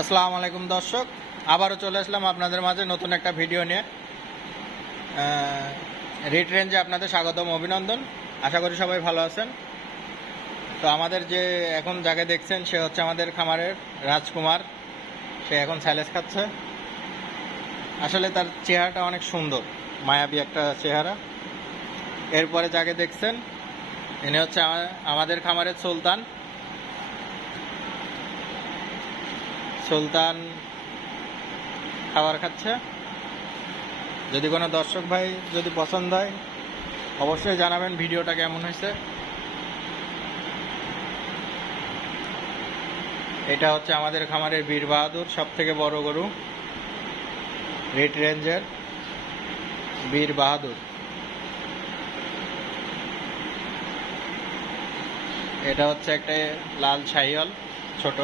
আসসালামু আলাইকুম দর্শক, আবারও চলে আসলাম আপনাদের মাঝে নতুন একটা ভিডিও নিয়ে। রেড রেঞ্জে আপনাদের স্বাগতম, অভিনন্দন। আশা করি সবাই ভালো আছেন। তো আমাদের যে এখন যাকে দেখছেন সে হচ্ছে আমাদের খামারের রাজকুমার। সে এখন স্যালেস খাচ্ছে। আসলে তার চেহারাটা অনেক সুন্দর, মায়াবী একটা চেহারা। এরপরে যাকে দেখছেন ইনি হচ্ছে আমাদের খামারের সুলতান। সুলতান খাবার খাচ্ছে। যদি কোনো দর্শক ভাই যদি পছন্দ হয় অবশ্যই জানাবেন ভিডিওটা কেমন হয়েছে। এটা হচ্ছে আমাদের খামারের বীর বাহাদুর, সব থেকে বড় গরু, রেড রেঞ্জের বীর বাহাদুর। এটা হচ্ছে একটা লাল শাহিওয়াল, ছোট।